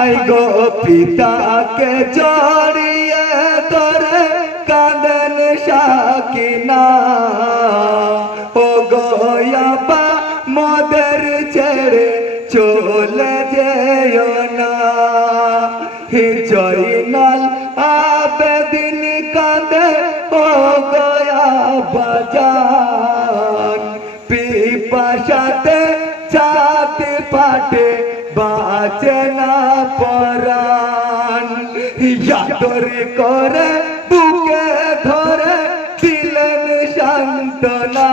high গো পিতাকে জড়িয়ে ধরে কাঁদেন সাকিনা ও গো আপা মোদের ছেড়ে চলে যেও না জয়নাল আবেদিন কাঁদে ও গয়া বাজান পিপাসাতে ছাতে পাটে বাঁচে না পরাণ ইয়াদর করে বুকে ধরে দিলেন সান্ত্বনা